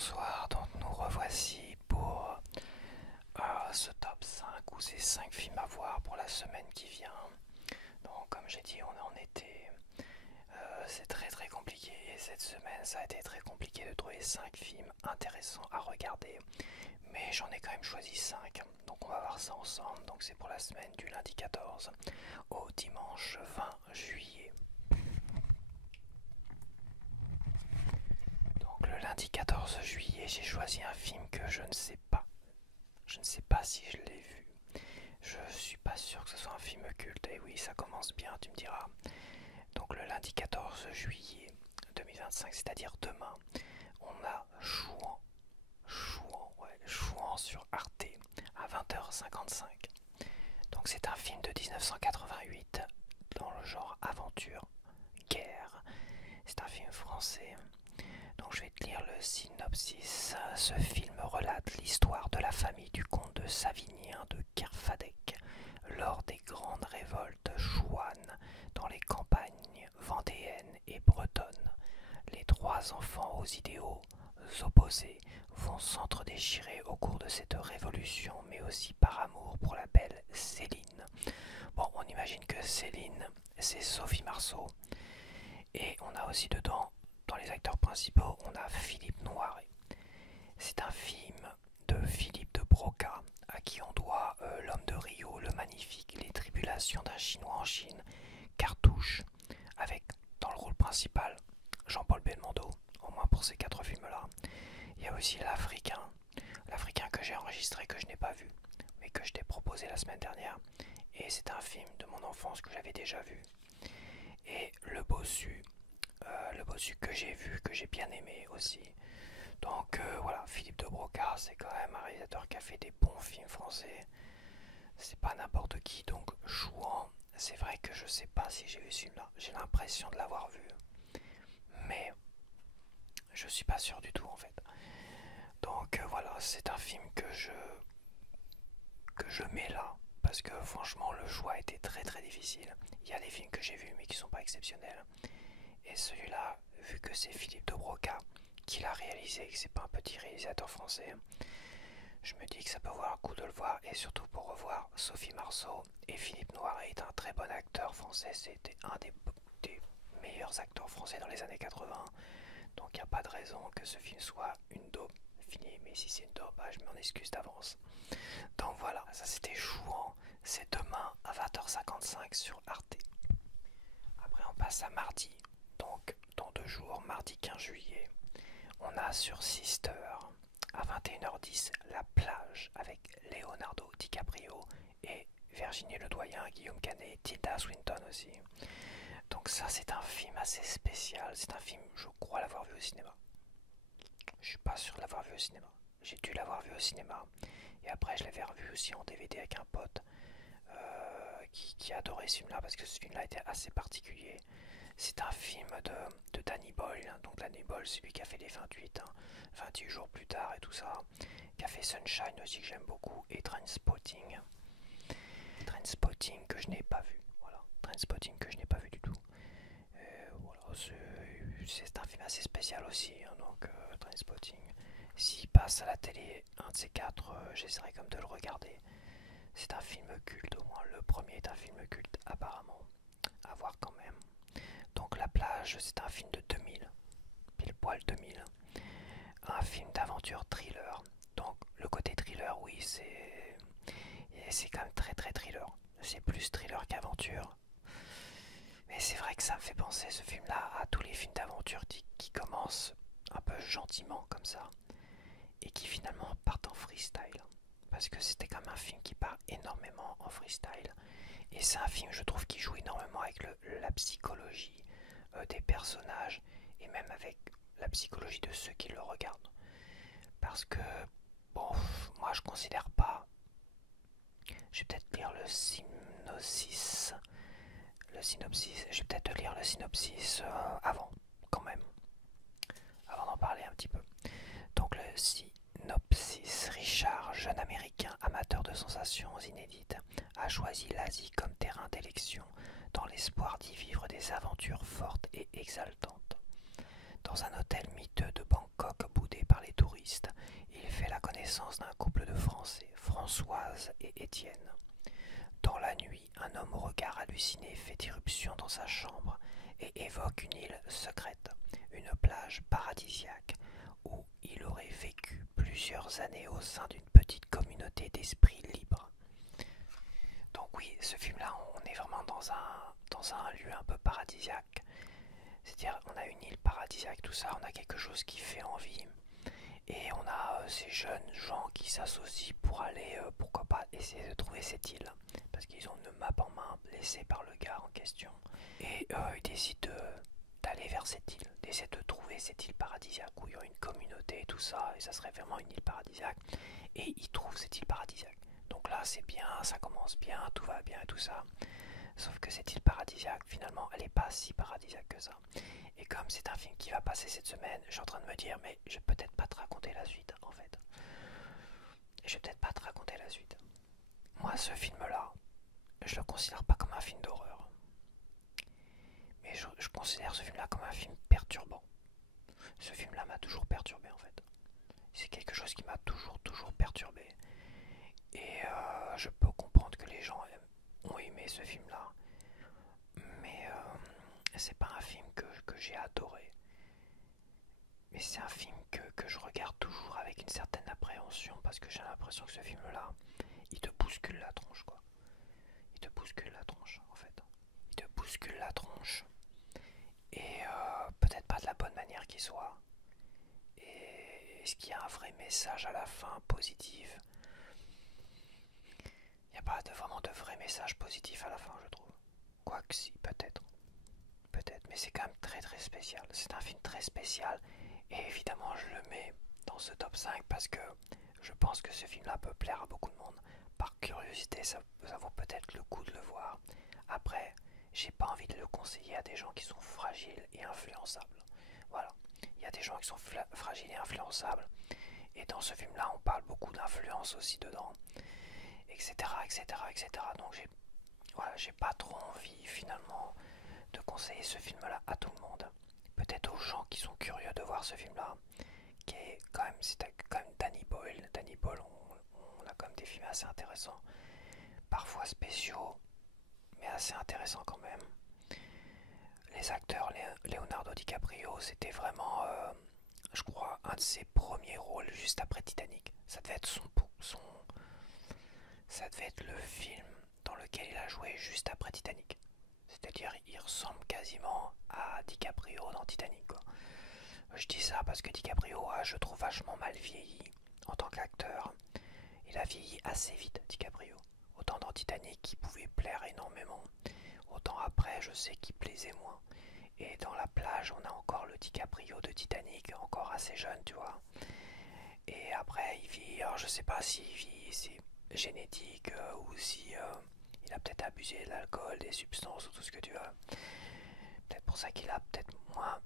bonsoir, donc nous revoici pour ce top 5 ou ces 5 films à voir pour la semaine qui vient. Donc comme j'ai dit, on est en été, c'est très compliqué et cette semaine ça a été très compliqué de trouver 5 films intéressants à regarder. Mais j'en ai quand même choisi 5, donc on va voir ça ensemble. Donc c'est pour la semaine du lundi 14 au dimanche 20 juillet. Donc le lundi 14 juillet, j'ai choisi un film que je ne sais pas. Je ne sais pas si je l'ai vu. Je suis pas sûr que ce soit un film culte. Et oui, ça commence bien, tu me diras. Donc le lundi 14 juillet 2025, c'est-à-dire demain, on a Chouan sur Arte à 20h55. Donc c'est un film de 1988 dans le genre aventure, guerre. C'est un film français. Donc je vais te lire le synopsis. Ce film relate l'histoire de la famille du comte de Savinien de Kerfadec lors des grandes révoltes chouanes dans les campagnes vendéennes et bretonnes. Les trois enfants aux idéaux opposés vont s'entre-déchirer au cours de cette révolution, mais aussi par amour pour la belle Céline. Bon, on imagine que Céline, c'est Sophie Marceau. Et on a aussi dedans, dans les acteurs principaux, on a Philippe Noiret. C'est un film de Philippe de Broca, à qui on doit L'homme de Rio, Le Magnifique, Les tribulations d'un Chinois en Chine, Cartouche, avec dans le rôle principal Jean-Paul Belmondo, au moins pour ces 4 films-là. Il y a aussi l'Africain que j'ai enregistré, que je n'ai pas vu, mais que je t'ai proposé la semaine dernière. Et c'est un film de mon enfance que j'avais déjà vu. Et le bossu que j'ai vu, que j'ai bien aimé aussi. Donc voilà, Philippe de Broca, c'est quand même un réalisateur qui a fait des bons films français. C'est pas n'importe qui, donc Chouan, c'est vrai que je sais pas si j'ai vu ce film-là. J'ai l'impression de l'avoir vu, mais je suis pas sûr du tout en fait. Donc voilà, c'est un film que je mets là, parce que franchement le choix était très difficile. Il y a des films que j'ai vus mais qui sont pas exceptionnels. Et celui-là, vu que c'est Philippe de Broca qui l'a réalisé, que c'est pas un petit réalisateur français, je me dis que ça peut avoir un coup de le voir, et surtout pour revoir Sophie Marceau et Philippe Noiret est un très bon acteur français, c'était un des meilleurs acteurs français dans les années 80, donc il n'y a pas de raison que ce film soit une daube finie, mais si c'est une daube, bah, je m'en excuse d'avance. Donc voilà, ça c'était Chouan, c'est demain à 20h55 sur Arte. Après on passe à mardi, donc dans 2 jours, mardi 15 juillet, on a sur Sister à 21h10 La plage avec Leonardo DiCaprio et Virginie Ledoyen, Guillaume Canet, Tilda Swinton aussi. Donc ça c'est un film assez spécial, c'est un film, je crois l'avoir vu au cinéma. Je suis pas sûr de l'avoir vu au cinéma. J'ai dû l'avoir vu au cinéma. Et après je l'avais revu aussi en DVD avec un pote qui adorait ce film-là parce que ce film-là était assez particulier. C'est un film de Danny Boyle. Donc Danny Boyle, c'est lui qui a fait les 28, 28 jours plus tard et tout ça. Qui a fait Sunshine aussi que j'aime beaucoup. Et Trainspotting. Trainspotting que je n'ai pas vu. Voilà. Trainspotting que je n'ai pas vu du tout. Voilà, c'est un film assez spécial aussi. Donc Trainspotting. S'il passe à la télé, un de ces 4, j'essaierai comme de le regarder. C'est un film culte, au moins le premier est un film culte apparemment. À voir quand même. Donc La plage, c'est un film de 2000, pile poil 2000. Un film d'aventure thriller. Donc le côté thriller, oui, c'est quand même très thriller. C'est plus thriller qu'aventure. Mais c'est vrai que ça me fait penser ce film-là à tous les films d'aventure qui commencent un peu gentiment comme ça et qui finalement partent en freestyle. Parce que c'était comme un film qui part énormément en freestyle. Et c'est un film, je trouve, qui joue énormément avec la psychologie des personnages et même avec la psychologie de ceux qui le regardent. Parce que, bon, moi je considère pas. Je vais peut-être lire le synopsis. Je vais peut-être lire le synopsis avant, quand même. Avant d'en parler un petit peu. Donc le synopsis. Richard, jeune américain amateur de sensations inédites, a choisi l'Asie comme terrain d'élection dans l'espoir d'y vivre des aventures fortes et exaltantes. Dans un hôtel miteux de Bangkok boudé par les touristes, naissance d'un couple de Français, Françoise et Étienne. Dans la nuit, un homme au regard halluciné fait irruption dans sa chambre et évoque une île secrète, une plage paradisiaque, où il aurait vécu plusieurs années au sein d'une petite communauté d'esprits libres. Donc oui, ce film-là, on est vraiment dans un lieu un peu paradisiaque. C'est-à-dire, on a une île paradisiaque, tout ça, on a quelque chose qui fait envie. Et on a ces jeunes gens qui s'associent pour aller, pourquoi pas, essayer de trouver cette île. Parce qu'ils ont une map en main laissée par le gars en question. Et ils décident d'aller vers cette île, d'essayer de trouver cette île paradisiaque où il y aurait une communauté et tout ça. Et ça serait vraiment une île paradisiaque. Et ils trouvent cette île paradisiaque. Donc là, c'est bien, ça commence bien, tout va bien et tout ça. Sauf que cette île paradisiaque, finalement, elle n'est pas si paradisiaque que ça. Et comme c'est un film qui va passer cette semaine, je suis en train de me dire, mais je vais peut-être pas te raconter la suite, en fait. Je vais peut-être pas te raconter la suite. Moi, ce film-là, je le considère pas comme un film d'horreur. Mais je considère ce film-là comme un film perturbant. Ce film-là m'a toujours perturbé, en fait. C'est quelque chose qui m'a toujours perturbé. Et je peux comprendre que les gens ont aimé ce film-là. Mais c'est pas un film que j'ai adoré. Mais c'est un film que je regarde toujours avec une certaine appréhension parce que j'ai l'impression que ce film-là, il te bouscule la tronche, quoi. Il te bouscule la tronche, en fait. Il te bouscule la tronche. Et peut-être pas de la bonne manière qu'il soit. Et est-ce qu'il y a un vrai message à la fin positif? Il n'y a pas vraiment de vrai message positif à la fin, je trouve. Quoique si, peut-être. Peut-être, mais c'est quand même très spécial. C'est un film très spécial. Et évidemment, je le mets dans ce top 5 parce que je pense que ce film-là peut plaire à beaucoup de monde. Par curiosité, ça vaut peut-être le coup de le voir. Après, j'ai pas envie de le conseiller à des gens qui sont fragiles et influençables. Voilà. Il y a des gens qui sont fragiles et influençables. Et dans ce film-là, on parle beaucoup d'influence aussi dedans. Etc. Donc j'ai pas trop envie finalement de conseiller ce film-là à tout le monde. Peut-être aux gens qui sont curieux de voir ce film-là, qui est quand même, c'était quand même Danny Boyle. Danny Boyle, on a quand même des films assez intéressants, parfois spéciaux, mais assez intéressants quand même. Les acteurs, Leonardo DiCaprio, c'était vraiment, je crois, un de ses premiers rôles juste après Titanic. Ça devait être ça devait être le film dans lequel il a joué juste après Titanic. C'est-à-dire, il ressemble quasiment à DiCaprio dans Titanic, quoi. Je dis ça parce que DiCaprio a, je trouve, vachement mal vieilli en tant qu'acteur. Il a vieilli assez vite, DiCaprio. Autant dans Titanic, il pouvait plaire énormément. Autant après, je sais qu'il plaisait moins. Et dans La Plage, on a encore le DiCaprio de Titanic, encore assez jeune, tu vois. Et après, il vit, alors je sais pas s'il vit, c'est génétique ou si il a peut-être abusé de l'alcool, des substances ou tout ce que tu veux. Peut-être pour ça qu'il a peut-être moins,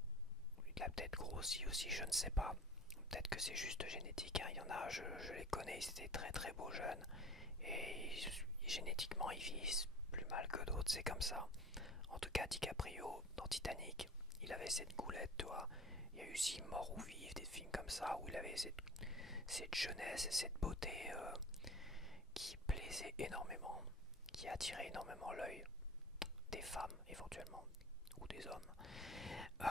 il a peut-être grossi aussi, je ne sais pas. Peut-être que c'est juste génétique, hein. Il y en a, je les connais, ils étaient très beaux jeunes. Et génétiquement, ils vieillissent plus mal que d'autres, c'est comme ça. En tout cas, DiCaprio, dans Titanic, il avait cette goulette, tu vois. Il y a eu aussi Mort ou Vivre, des films comme ça, où il avait cette jeunesse et cette beauté qui plaisait énormément, qui attirait énormément l'œil des femmes, éventuellement, ou des hommes. Euh,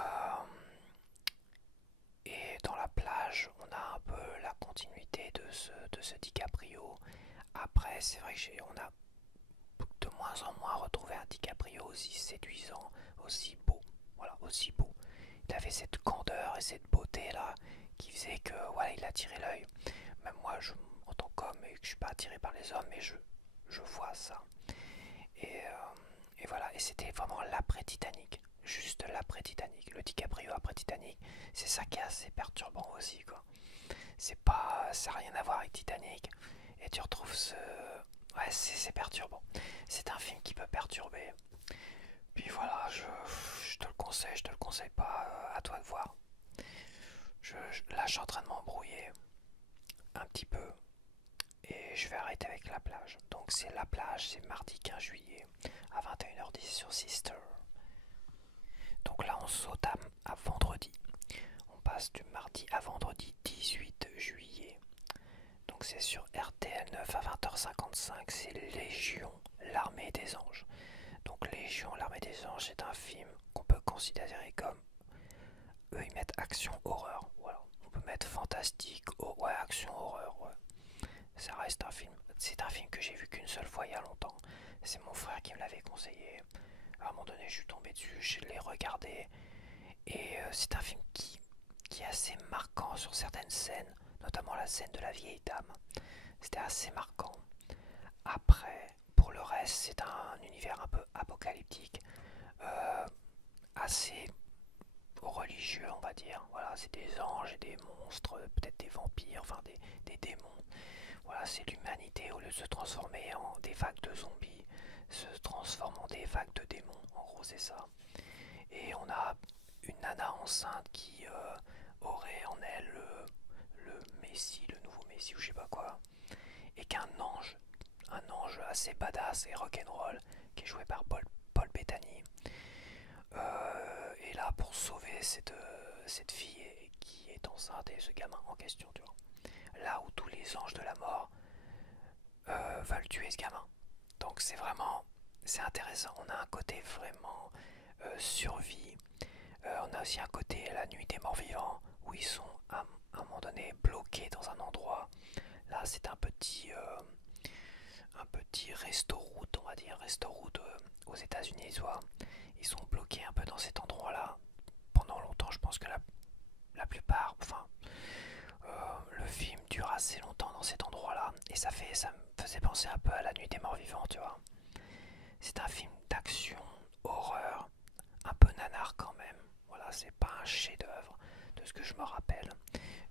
et dans La Plage, on a un peu la continuité de ce DiCaprio. Après, c'est vrai qu'on a de moins en moins retrouvé un DiCaprio aussi séduisant, aussi beau. Voilà, aussi beau. Il avait cette candeur et cette beauté là qui faisait que voilà, il attirait l'œil. Même moi, en tant qu'homme, et que je suis pas attiré par les hommes, mais je vois ça. Et voilà, et c'était vraiment l'après Titanic, juste l'après Titanic, le DiCaprio après Titanic. C'est ça qui est assez perturbant aussi, quoi. C'est pas, ça n'a rien à voir avec Titanic. Et tu retrouves ce, ouais, c'est perturbant. C'est un film qui peut perturber. Puis voilà, je te le conseille pas, à toi de voir. Là, je suis en train de m'embrouiller un petit peu et je vais arrêter avec La Plage. Donc c'est La Plage, c'est mardi 15 juillet à 21h10 sur Sister. Donc là, on saute à vendredi. On passe du mardi à vendredi 18 juillet. donc c'est sur RTL 9 à 20h55, c'est Légion, l'armée des anges. Donc Légion, l'armée des anges, c'est un film qu'on peut considérer comme, eux ils mettent action horreur, voilà. On peut mettre fantastique, ouais, action horreur, ouais. Ça reste un film, c'est un film que j'ai vu qu'une seule fois il y a longtemps. C'est mon frère qui me l'avait conseillé. À un moment donné, je suis tombé dessus, je l'ai regardé. Et c'est un film qui est assez marquant sur certaines scènes, notamment la scène de la vieille dame. C'était assez marquant. Après, pour le reste, c'est un univers un peu apocalyptique, euh, assez religieux, on va dire. Voilà, c'est des anges et des monstres, peut-être des vampires, enfin des démons. Voilà, c'est l'humanité, au lieu de se transformer en des vagues de zombies, se transforme en des vagues de démons. En gros, c'est ça. Et on a une nana enceinte qui aurait en elle le Messie, le nouveau Messie ou je sais pas quoi, et qu'un ange, un ange assez badass et rock'n'roll, qui est joué par Paul Bettany, est là pour sauver cette fille qui est enceinte et ce gamin en question, tu vois. Là où tous les anges de la mort veulent tuer ce gamin. Donc c'est vraiment, c'est intéressant. On a un côté vraiment survie. On a aussi un côté la nuit des morts vivants où ils sont à un moment donné bloqués dans un endroit. Là c'est un petit resto-route, on va dire, resto-route aux États-Unis, soit. Ils sont bloqués un peu dans cet endroit-là pendant longtemps. Je pense que la plupart, enfin, le film dure assez longtemps dans cet endroit-là et ça me faisait penser un peu à La Nuit des Morts Vivants, tu vois. C'est un film d'action, horreur, un peu nanar quand même. Voilà, c'est pas un chef-d'œuvre de ce que je me rappelle.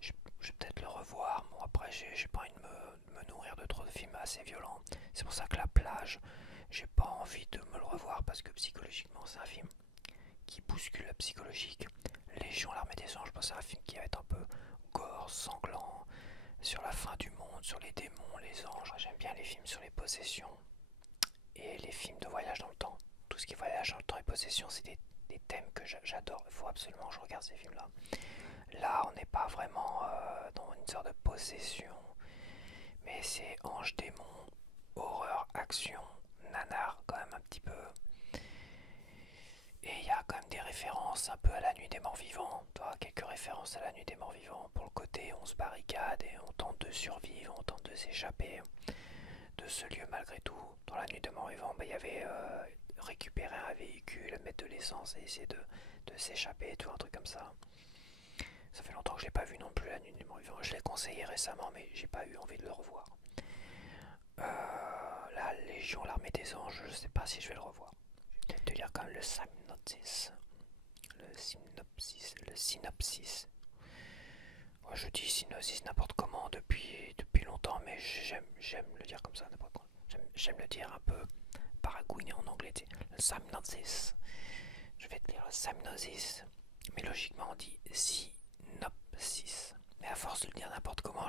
Je vais peut-être le revoir. Bon, après, j'ai pas envie de me nourrir de trop de films assez violents. C'est pour ça que La Plage, j'ai pas envie de me le revoir parce que psychologiquement, c'est un film qui bouscule la psychologique. Légion, l'armée des anges, je pense que c'est un film qui va être un peu gore, sanglant, sur la fin du monde, sur les démons, les anges. J'aime bien les films sur les possessions et les films de voyage dans le temps. Tout ce qui est voyage dans le temps et possession, c'est des thèmes que j'adore. Il faut absolument que je regarde ces films-là. Là, on n'est pas vraiment dans une sorte de possession, mais c'est ange, démon, horreur, action, nanar, quand même un petit peu. Et il y a quand même des références un peu à La Nuit des Morts Vivants. Quelques références à La Nuit des Morts Vivants pour le côté on se barricade et on tente de survivre, on tente de s'échapper de ce lieu malgré tout. Dans La Nuit des Morts Vivants, il y avait récupérer un véhicule, mettre de l'essence et essayer de s'échapper, tout un truc comme ça. Ça fait longtemps que je l'ai pas vu non plus, La Nuit des Morts Vivants. Je l'ai conseillé récemment, mais j'ai pas eu envie de le revoir. La Légion, l'armée des anges, je sais pas si je vais le revoir. Je vais peut-être te lire quand même le synopsis. Le synopsis. Moi, je dis synopsis n'importe comment depuis longtemps, mais j'aime le dire comme ça, n'importe quoi. J'aime le dire un peu paragouiné en anglais, le synopsis. Je vais te lire le synopsis, mais logiquement on dit synopsis. Mais à force de le dire n'importe comment,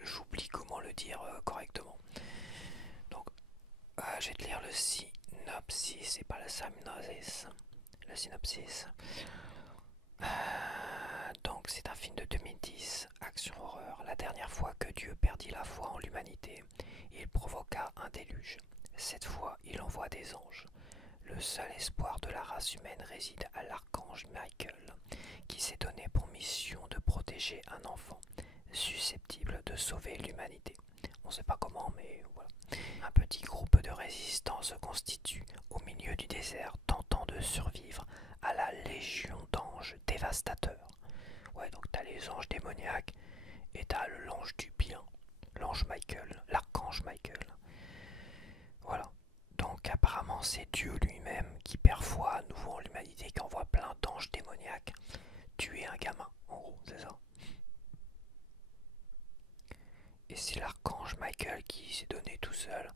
j'oublie comment le dire correctement. Donc, je vais te lire le synopsis et pas le synopsis. Le synopsis. Donc c'est un film de 2010, action horreur. La dernière fois que Dieu perdit la foi en l'humanité, il provoqua un déluge. Cette fois, il envoie des anges. Le seul espoir de la race humaine réside à l'archange Michael, qui s'est donné pour mission de protéger un enfant, susceptible de sauver l'humanité. On ne sait pas comment, mais voilà. Un petit groupe de résistants se constitue au milieu du désert, tentant de survivre à la légion d'anges dévastateurs. Ouais, donc t'as les anges démoniaques et t'as l'ange du bien, l'ange Michael, l'archange Michael. Voilà. Donc apparemment c'est Dieu lui-même qui perd foi à nouveau en l'humanité, qui envoie plein d'anges démoniaques tuer un gamin, en gros, c'est ça. Et c'est l'archange Michael qui s'est donné tout seul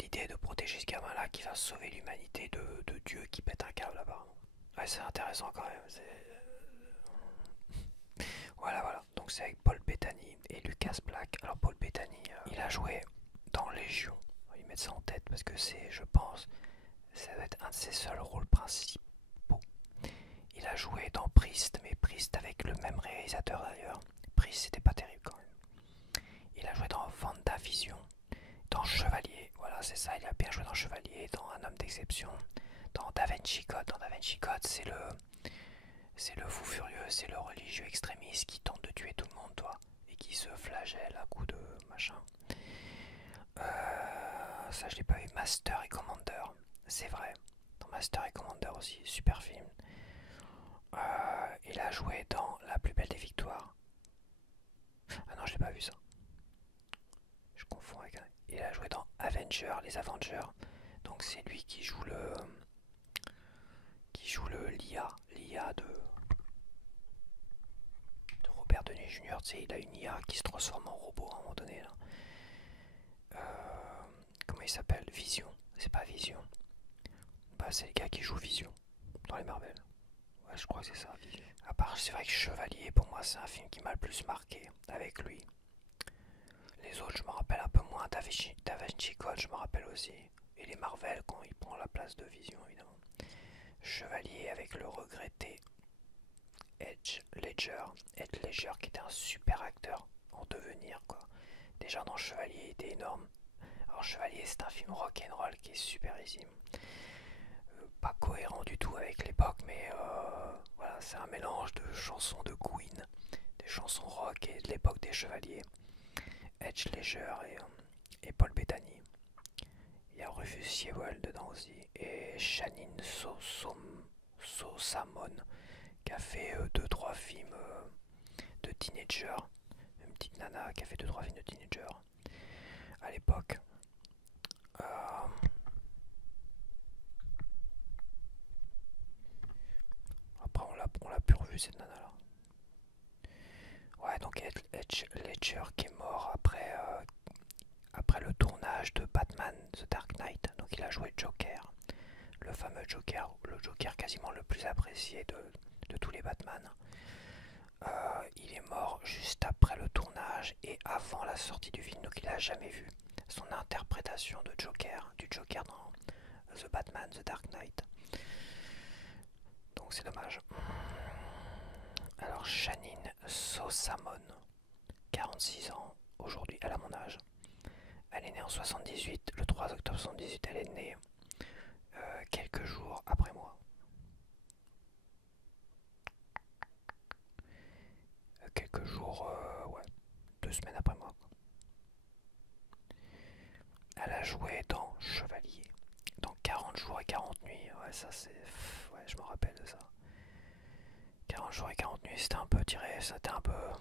l'idée de protéger ce gamin-là qui va sauver l'humanité de Dieu qui pète un câble apparemment. Ouais, c'est intéressant quand même. Voilà, voilà. Donc c'est avec Paul Bettany et Lucas Black. Alors Paul Bettany, il a joué dans Légion. Ils mettent ça en tête parce que c'est, je pense, ça doit être un de ses seuls rôles principaux. Il a joué dans Priest, mais Priest avec le même réalisateur d'ailleurs. Priest, c'était pas terrible quand même. Vision. Dans Chevalier, voilà, c'est ça, il a bien joué dans Chevalier, dans Un homme d'exception, dans Da Vinci Code. Dans Da Vinci Code, c'est le fou furieux, c'est le religieux extrémiste qui tente de tuer tout le monde, toi, et qui se flagelle à coups de machin. Ça, je l'ai pas vu. Master et Commander, c'est vrai. Dans Master et Commander aussi, super film. Il a joué dans La plus belle des victoires. Ah non, je l'ai pas vu ça. Je confonds avec un. Il a joué dans Avengers, les Avengers. Donc c'est lui qui joue le l'IA de Robert Downey Jr. Tu sais, il a une IA qui se transforme en robot à un moment donné là. Comment il s'appelle? Vision. C'est pas Vision. Bah c'est le gars qui joue Vision dans les Marvel. Ouais, je crois que c'est ça, Vision. À part, c'est vrai que Chevalier, pour moi, c'est un film qui m'a le plus marqué avec lui. Les autres, je me rappelle un peu moins. Da Vinci Code, je me rappelle aussi. Et les Marvel, quand il prend la place de Vision, évidemment. Chevalier avec le regretté Edge Ledger. Edge Ledger qui était un super acteur en devenir, quoi. Déjà dans Chevalier, il était énorme. Alors Chevalier, c'est un film rock'n'roll qui est superissime. Pas cohérent du tout avec l'époque, mais voilà, c'est un mélange de chansons de Queen, des chansons rock et de l'époque des Chevaliers. Edge Ledger et Paul Bettany. Il y a Rufus Sewell dedans aussi. Et Shannon Sossamon qui a fait 2-3 films de teenager. Une petite nana qui a fait 2-3 films de teenager à l'époque. Après on l'a plus revu cette nana là. Ouais, donc Edge Ledger qui est mort après le tournage de Batman The Dark Knight. Donc il a joué Joker, le fameux Joker, le Joker quasiment le plus apprécié de tous les Batman. Il est mort juste après le tournage et avant la sortie du film, donc il n'a jamais vu son interprétation de Joker, du Joker dans The Batman The Dark Knight. Donc c'est dommage. Alors Shannon Sossamon, 46 ans aujourd'hui, elle a mon âge. Elle est née en 78, le 3 octobre 78, elle est née quelques jours après moi. Quelques jours, ouais, 2 semaines après moi. Elle a joué dans Chevalier, dans 40 jours et 40 nuits. Ouais, ça c'est. Ouais, je me rappelle de ça. 40 jours et 40 nuits, c'était un peu tiré, c'était un peu.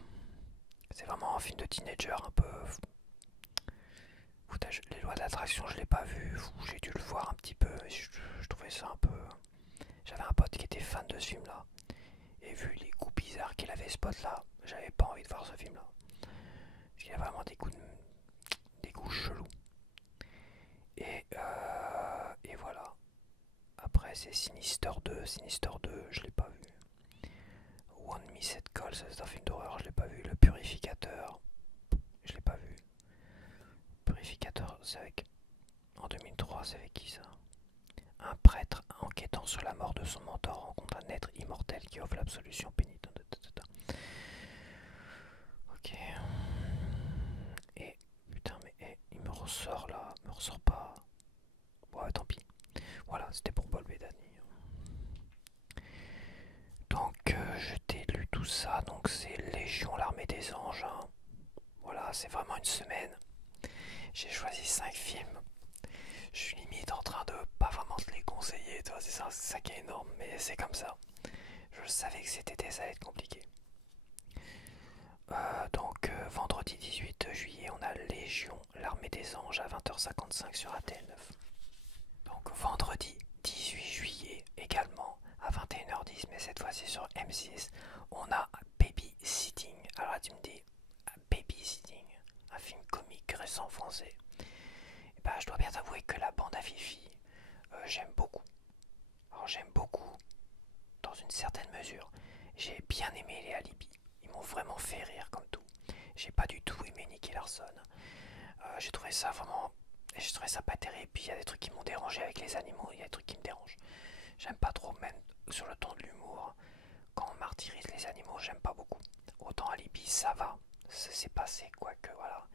C'est vraiment un film de teenager, un peu. Les lois de l'attraction, je l'ai pas vu, j'ai dû le voir un petit peu, je trouvais ça un peu. J'avais un pote qui était fan de ce film là, et vu les goûts bizarres qu'il avait ce pote là, j'avais pas envie de voir ce film là. Parce qu'il a vraiment des goûts chelous. Et voilà. Après c'est Sinister 2. Sinister 2, je l'ai pas vu. One Missed Call, c'est un film d'horreur, je l'ai pas vu. Le Purificateur, je l'ai pas vu. Purificateur, c'est avec. En 2003, c'est avec qui ça? Un prêtre enquêtant sur la mort de son mentor rencontre un être immortel qui offre l'absolution pénitente. Ok. Et putain, mais il me ressort là, il me ressort pas. Ouais, tant pis. Voilà, c'était pour Paul Bettany. Donc, je t'ai lu tout ça. Donc, c'est Légion, l'armée des anges. Hein. Voilà, c'est vraiment une semaine. J'ai choisi 5 films. Je suis limite en train de pas vraiment te les conseiller. C'est ça qui est énorme, mais c'est comme ça. Je savais que cet été ça allait être compliqué. Donc, vendredi 18 juillet, on a Légion, l'armée des anges à 20h55 sur ATL9. Donc vendredi 18 juillet également à 21h10, mais cette fois-ci sur M6, on a Babysitting. Alors là tu me dis, Babysitting, un film comique récent français. Et bah je dois bien t'avouer que la bande à Fifi, j'aime beaucoup. Alors j'aime beaucoup dans une certaine mesure. J'ai bien aimé les Alibis, ils m'ont vraiment fait rire comme tout. J'ai pas du tout aimé Nicky Larson. J'ai trouvé ça vraiment. J'ai trouvé ça pas terrible. Puis il y a des trucs qui m'ont dérangé avec les animaux, il y a des trucs qui me dérangent. J'aime pas trop, même sur le ton de l'humour. Quand on martyrise les animaux, j'aime pas beaucoup. Autant Alibi, ça va. Ça s'est passé, quoique voilà.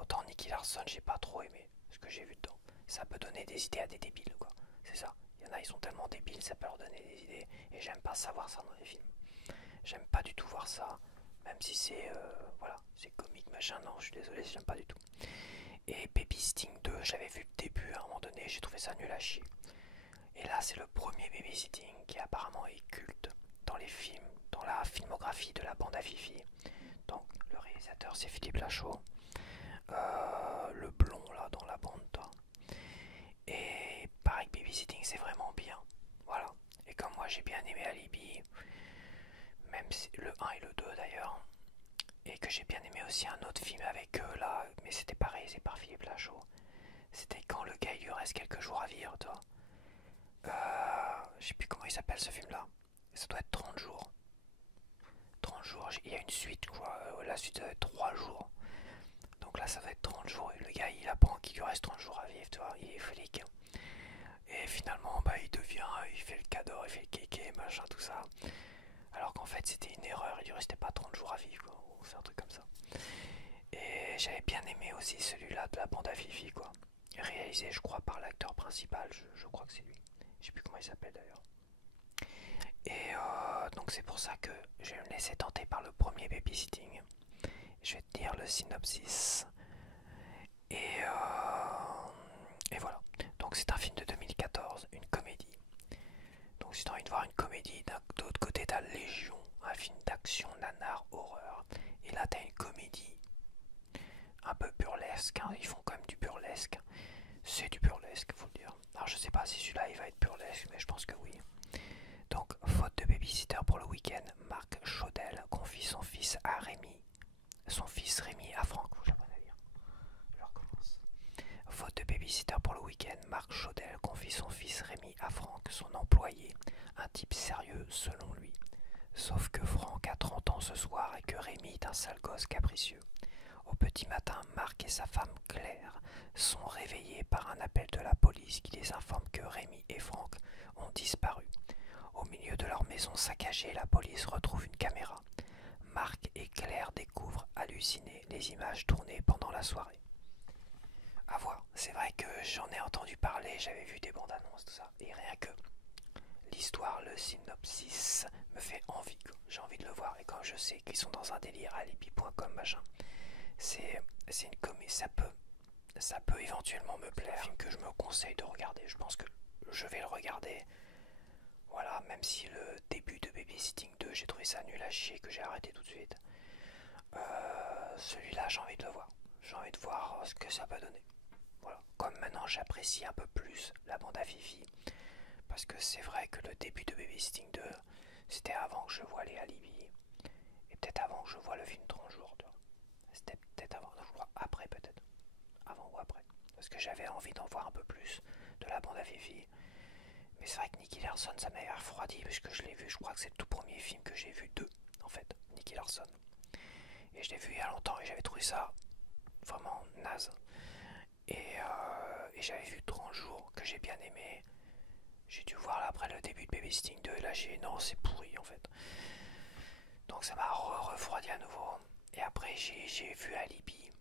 Autant Nicky Larson, j'ai pas trop aimé ce que j'ai vu dedans. Ça peut donner des idées à des débiles, quoi. C'est ça. Il y en a, ils sont tellement débiles, ça peut leur donner des idées. Et j'aime pas savoir ça dans les films. J'aime pas du tout voir ça. Même si c'est voilà, c'est comique, machin. Non, je suis désolé, j'aime pas du tout. Et Babysitting 2, j'avais vu le début à un moment donné, j'ai trouvé ça nul à chier. Et là, c'est le premier Babysitting qui apparemment est culte dans les films, dans la filmographie de la bande à Fifi. Donc, le réalisateur, c'est Philippe Lachaud. Le blond, là, dans la bande, toi. Et pareil, Babysitting, c'est vraiment bien. Voilà. Et comme moi, j'ai bien aimé Alibi, même si, le 1 et le 2 d'ailleurs. Et que j'ai bien aimé aussi un autre film avec eux, là, mais c'était pareil, c'est par Philippe Lachaud. C'était quand le gars, il lui reste quelques jours à vivre, toi. Je sais plus comment il s'appelle ce film-là. Ça doit être 30 jours. 30 jours, il y a une suite, je crois. La suite, ça doit être 3 jours. Donc là, ça va être 30 jours. Et le gars, il apprend qu'il lui reste 30 jours à vivre, tu vois. Il est flic. Et finalement, bah, il fait le cador, il fait le kéké, machin, tout ça. Alors qu'en fait, c'était une erreur. Il lui restait pas 30 jours à vivre, quoi. Ou c'est un truc comme ça. Et j'avais bien aimé aussi celui-là de la bande à Fifi, quoi. Réalisé, je crois, par l'acteur principal. Je crois que c'est lui. Je sais plus comment il s'appelle d'ailleurs. Et donc c'est pour ça que je vais me laisser tenter par le premier Babysitting. Je vais te dire le synopsis. Et, et voilà. Donc c'est un film de 2014, une comédie. Donc si tu as envie de voir une comédie, de l'autre côté t'as Légion, un film d'action, nanar, horreur. Et là t'as une comédie un peu burlesque, hein. Ils font quand même du burlesque. C'est du burlesque, faut le dire. Alors je sais pas si celui-là il va être burlesque, mais je pense que oui. Donc, faute de babysitter pour le week-end, Marc Chaudel confie son fils à Rémi. Son fils Rémi à Franck, j'apprends à lire. Je recommence. Faute de babysitter pour le week-end, Marc Chaudel confie son fils Rémi à Franck, son employé, un type sérieux selon lui. Sauf que Franck a 30 ans ce soir et que Rémi est un sale gosse capricieux. Au petit matin, Marc et sa femme Claire sont réveillés par un appel de la police qui les informe que Rémi et Franck ont disparu. Au milieu de leur maison saccagée, la police retrouve une caméra. Marc et Claire découvrent, hallucinés, les images tournées pendant la soirée. À voir, c'est vrai que j'en ai entendu parler, j'avais vu des bandes annonces, tout ça, et rien que l'histoire, le synopsis me fait envie, j'ai envie de le voir, et quand je sais qu'ils sont dans un délire alibi.com machin, c'est une comédie, ça peut éventuellement me plaire, un film que je me conseille de regarder, je pense que je vais le regarder. Voilà, même si le début de Babysitting 2, j'ai trouvé ça nul à chier, que j'ai arrêté tout de suite. Celui-là, j'ai envie de le voir. J'ai envie de voir ce que ça peut donner. Voilà. Comme maintenant, j'apprécie un peu plus la bande à Fifi. Parce que c'est vrai que le début de Babysitting 2, c'était avant que je voie les Alibi. Et peut-être avant que je voie le film 30 jours. C'était peut-être avant, je crois après peut-être. Avant ou après. Parce que j'avais envie d'en voir un peu plus de la bande à Fifi. Mais c'est vrai que Nicky Larson, ça m'avait refroidi parce que je l'ai vu, je crois que c'est le tout premier film que j'ai vu d'eux, en fait, Nicky Larson. Et je l'ai vu il y a longtemps et j'avais trouvé ça vraiment naze. Et j'avais vu 30 jours que j'ai bien aimé. J'ai dû voir là après le début de Babysitting 2 et là j'ai non, c'est pourri en fait. Donc ça m'a refroidi à nouveau. Et après j'ai vu Alibi.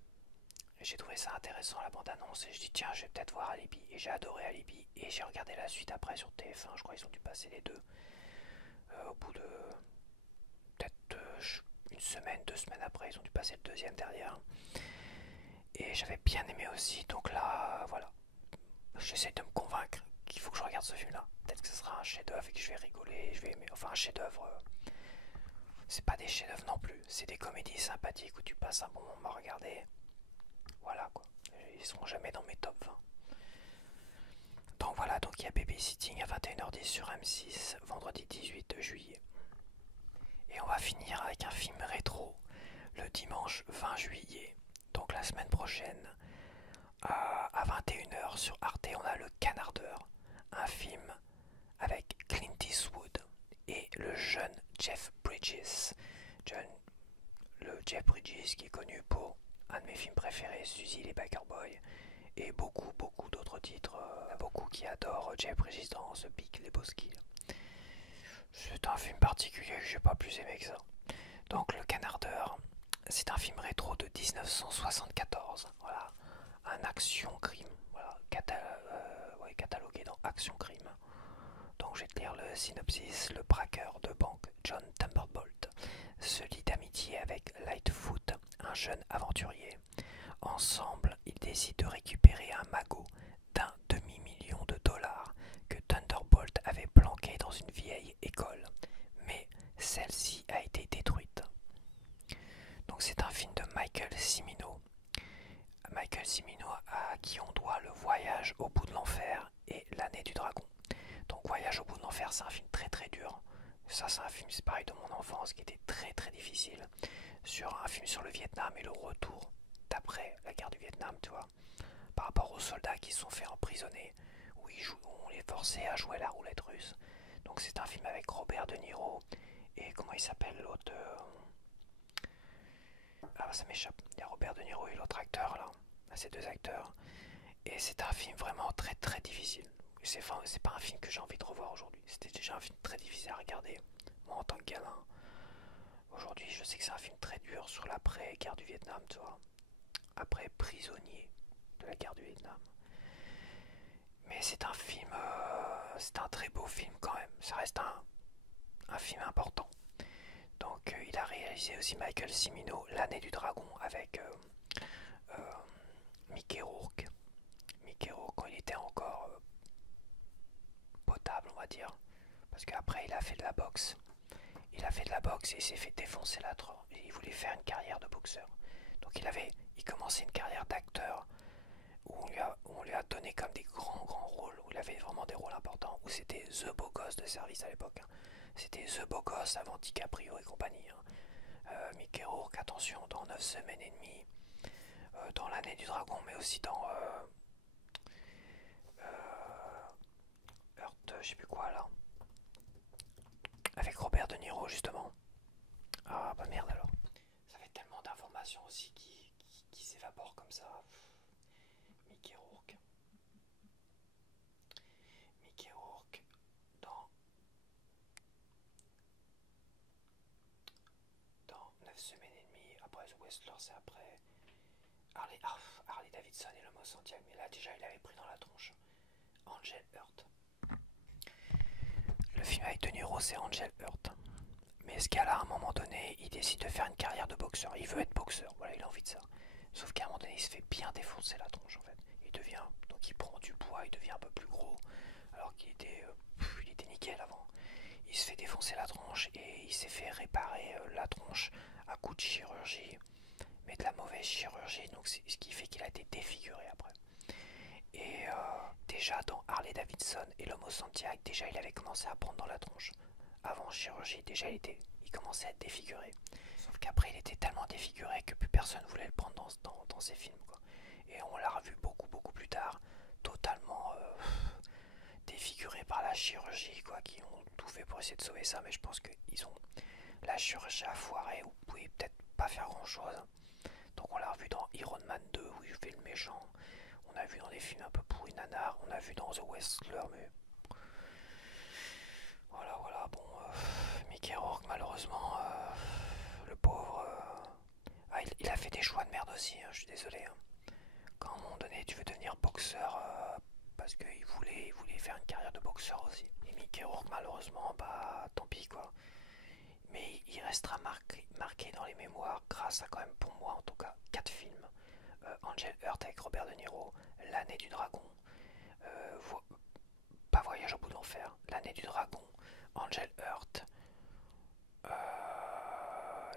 J'ai trouvé ça intéressant la bande-annonce et je dis tiens je vais peut-être voir Alibi. Et j'ai adoré Alibi et j'ai regardé la suite après sur TF1, je crois qu'ils ont dû passer les deux. Au bout de peut-être une semaine, 2 semaines après, ils ont dû passer le deuxième derrière. Et j'avais bien aimé aussi, donc là voilà. J'essaie de me convaincre qu'il faut que je regarde ce film là. Peut-être que ce sera un chef-d'œuvre et que je vais rigoler, je vais aimer. Enfin un chef-d'œuvre. C'est pas des chefs-d'œuvre non plus, c'est des comédies sympathiques où tu passes un bon moment à regarder. Voilà quoi. Ils seront jamais dans mes top 20. Donc voilà, donc il y a Babysitting à 21h10 sur M6, vendredi 18 juillet. Et on va finir avec un film rétro, le dimanche 20 juillet, donc la semaine prochaine, à 21h sur Arte, on a Le Canardeur, un film avec Clint Eastwood et le jeune Jeff Bridges. Le Jeff Bridges qui est connu pour un de mes films préférés, Suzy les Baker Boys, et beaucoup d'autres titres. Beaucoup qui adorent Jeff Bridges dans The Big Lebowski. C'est un film particulier que j'ai pas plus aimé que ça. Donc Le Canardeur, C'est un film rétro de 1974. Voilà, un action-crime. Voilà, ouais, catalogué dans action-crime. Donc je vais te lire le synopsis. Le braqueur de banque John Thunderbolt se lie d'amitié avec Lightfoot, un jeune aventurier. Ensemble, ils décident de récupérer un magot d'un demi-million de dollars que Thunderbolt avait planqué dans une vieille école. Mais celle-ci a été détruite. Donc c'est un film de Michael Cimino. Michael Cimino à qui on doit Le Voyage au bout de l'enfer et L'année du dragon. Donc Voyage au bout de l'enfer, c'est un film très très dur. Ça c'est un film, c'est pareil, de mon enfance qui était très très difficile. Sur un film sur le Vietnam et le retour d'après la guerre du Vietnam, tu vois. Par rapport aux soldats qui se sont fait emprisonner, où on les forçait à jouer la roulette russe. Donc c'est un film avec Robert De Niro et comment il s'appelle l'autre Ah ça m'échappe. Il y a Robert De Niro et l'autre acteur là. Ces deux acteurs. Et c'est un film vraiment très très difficile. C'est pas un film que j'ai envie de revoir aujourd'hui. C'était déjà un film très difficile à regarder. Moi en tant que gamin. Aujourd'hui je sais que c'est un film très dur sur l'après-guerre du Vietnam, tu vois. Après prisonnier de la guerre du Vietnam. Mais c'est un film, c'est un très beau film quand même. Ça reste un film important. Donc il a réalisé aussi Michael Cimino, L'année du dragon avec Mickey Rourke. Mickey Rourke quand il était encore potable on va dire. Parce qu'après il a fait de la boxe. Il a fait de la boxe et il s'est fait défoncer la tronche. Et il voulait faire une carrière de boxeur. Donc il commençait une carrière d'acteur où on lui a donné comme des grands rôles, où il avait vraiment des rôles importants, où c'était The Beau Gosse de service à l'époque. Hein. C'était The Beau Gosse avant DiCaprio et compagnie. Hein. Mickey Rourke, attention, dans 9 semaines et demie, dans L'année du dragon, mais aussi dans Earth, je sais plus quoi là, avec Robert De Niro justement. Ah bah merde alors. Ça fait tellement d'informations aussi qui s'évaporent comme ça. Mickey Rourke. Mickey Rourke dans 9 semaines et demie. Après The Wrestler, c'est après. Harley Davidson et l'homme Santiago. Mais là déjà il avait pris dans la tronche. Angel Heart. Le film avec De Niro c'est Angel Heart. Mais ce gars-là, à un moment donné, il décide de faire une carrière de boxeur. Il veut être boxeur, voilà, il a envie de ça. Sauf qu'à un moment donné, il se fait bien défoncer la tronche en fait. Donc il prend du poids, il devient un peu plus gros, alors il était nickel avant. Il se fait défoncer la tronche et il s'est fait réparer la tronche à coup de chirurgie, mais de la mauvaise chirurgie, donc c'est ce qui fait qu'il a été défiguré après. Et déjà dans Harley Davidson et l'homme au Santiago, déjà il avait commencé à prendre dans la tronche. Avant chirurgie, déjà il commençait à être défiguré. Sauf qu'après il était tellement défiguré que plus personne voulait le prendre dans ses films. Quoi. Et on l'a revu beaucoup plus tard, totalement défiguré par la chirurgie, quoi, qui ont tout fait pour essayer de sauver ça, mais je pense qu'ils ont la chirurgie à foirer, ou vous pouvez peut-être pas faire grand chose. Donc on l'a revu dans Iron Man 2 où il fait le méchant. On a vu dans des films un peu pourris nanar. On a vu dans The Wrestler, mais voilà, bon, Mickey Rourke, malheureusement, le pauvre, il a fait des choix de merde aussi, hein, je suis désolé. Hein. Quand à un moment donné, tu veux devenir boxeur, parce qu'il voulait faire une carrière de boxeur aussi. Et Mickey Rourke, malheureusement, bah, tant pis, quoi. Mais il restera marqué dans les mémoires grâce à quand même, pour moi en tout cas, 4 films. Angel Heart avec Robert De Niro, L'année du dragon, pas Voyage au bout de l'enfer, L'année du dragon, Angel Heart,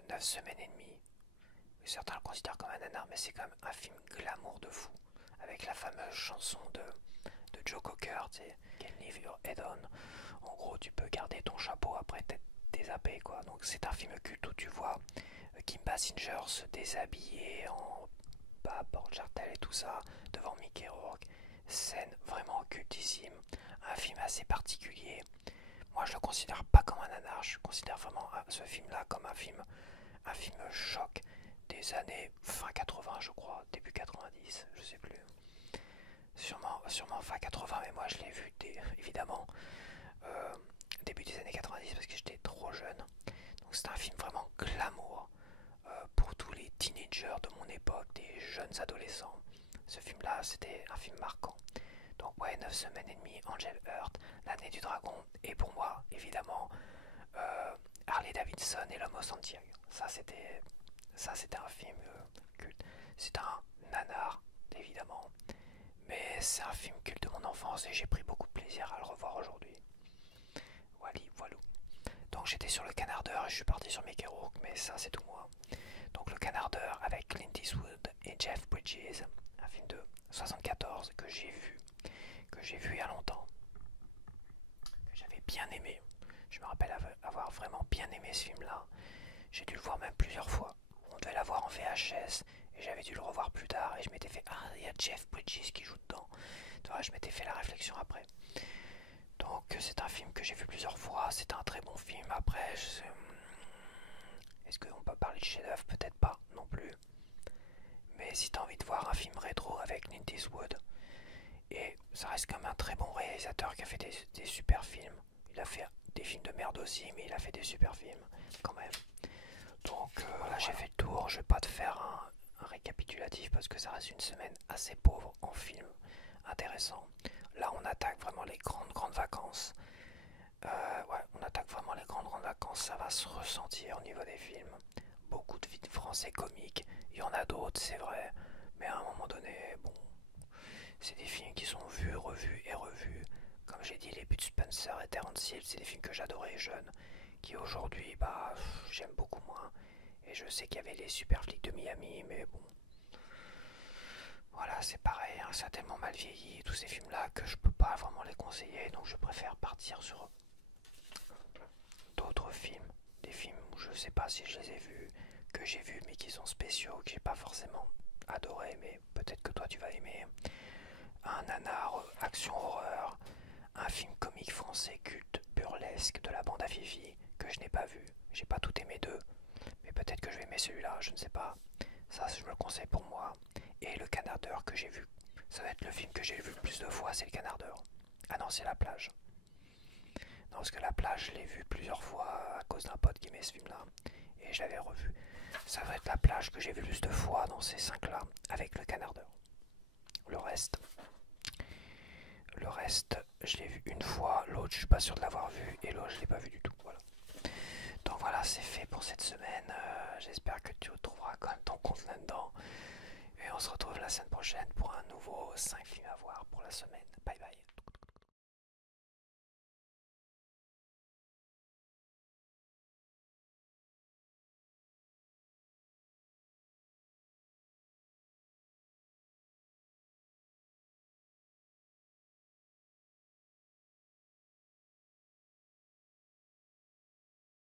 9 semaines et demie. Certains le considèrent comme un nanar, mais c'est quand même un film glamour de fou. Avec la fameuse chanson de Joe Cocker, tu sais, Can Leave Your Head On. En gros, tu peux garder ton chapeau après t'être déshabillé, quoi. Donc c'est un film culte où tu vois Kim Basinger se déshabiller en Paul Jartel et tout ça devant Mickey Rourke. Scène vraiment cultissime. Un film assez particulier. Moi, je le considère pas comme un nanar. Je considère vraiment ce film-là comme un film choc des années fin 80, je crois, début 90, je sais plus. Sûrement fin 80, mais moi je l'ai vu évidemment début des années 90 parce que j'étais trop jeune. Donc c'est un film vraiment glamour pour tous les teenagers de mon époque, des jeunes adolescents. Ce film-là, c'était un film marquant. Donc ouais, 9 semaines et demie, Angel Heart, L'année du dragon, et pour moi, évidemment, Harley Davidson et l'homme au Santiago. Ça c'était un film culte. C'est un nanar, évidemment, mais c'est un film culte de mon enfance et j'ai pris beaucoup de plaisir à le revoir aujourd'hui. Voilà. Donc j'étais sur le Canardeur et je suis parti sur Mickey Rourke, mais ça c'est tout moi. Donc le Canardeur avec Clint Eastwood et Jeff Bridges, un film de 74 que j'ai vu il y a longtemps, que j'avais bien aimé. Je me rappelle avoir vraiment bien aimé ce film-là. J'ai dû le voir même plusieurs fois. On devait l'avoir en VHS et j'avais dû le revoir plus tard et je m'étais fait ah il y a Jeff Bridges qui joue dedans. Je m'étais fait la réflexion après. Donc c'est un film que j'ai vu plusieurs fois. C'est un très bon film. Après, est-ce qu'on peut parler de chef-d'œuvre? Peut-être pas non plus. Mais si t'as envie de voir un film rétro avec Clint Eastwood, et ça reste comme un très bon réalisateur qui a fait des super films. Il a fait des films de merde aussi, mais il a fait des super films quand même. Donc voilà, j'ai fait le tour. Je vais pas te faire un récapitulatif parce que ça reste une semaine assez pauvre en films intéressants. Là, on attaque vraiment les grandes vacances. Ouais, on attaque vraiment les grandes vacances. Ça va se ressentir au niveau des films. Beaucoup de films français comiques. Il y en a d'autres, c'est vrai. Mais à un moment donné, bon, c'est des films qui sont vus, revus et revus. Comme j'ai dit, Les Buts Spencer et Terence Hill, c'est des films que j'adorais jeune, qui aujourd'hui, bah, j'aime beaucoup moins. Et je sais qu'il y avait les super flics de Miami, mais bon, voilà, c'est pareil, hein, ça a tellement mal vieilli, tous ces films-là, que je peux pas vraiment les conseiller, donc je préfère partir sur d'autres films, des films où je sais pas si je les ai vus, que j'ai vus mais qui sont spéciaux, que j'ai pas forcément adoré, mais peut-être que toi tu vas aimer. Un nanar action horreur, un film comique français culte burlesque de la bande à Fifi que je n'ai pas vu. J'ai pas tout aimé d'eux, mais peut-être que je vais aimer celui-là, je ne sais pas. Ça, je me le conseille pour moi. Et Le Canardeur que j'ai vu, ça va être le film que j'ai vu le plus de fois, c'est Le Canardeur. Ah non, c'est La Plage. Non, parce que La Plage, je l'ai vu plusieurs fois à cause d'un pote qui met ce film-là. Et j'avais revu. Ça va être La Plage que j'ai vu le plus de fois dans ces 5-là, avec Le Canardeur. Le reste, je l'ai vu une fois, l'autre je suis pas sûr de l'avoir vu, et l'autre je l'ai pas vu du tout. Voilà. Donc voilà, c'est fait pour cette semaine. J'espère que tu trouveras quand même ton compte là-dedans. Et on se retrouve la semaine prochaine pour un nouveau 5 films à voir pour la semaine.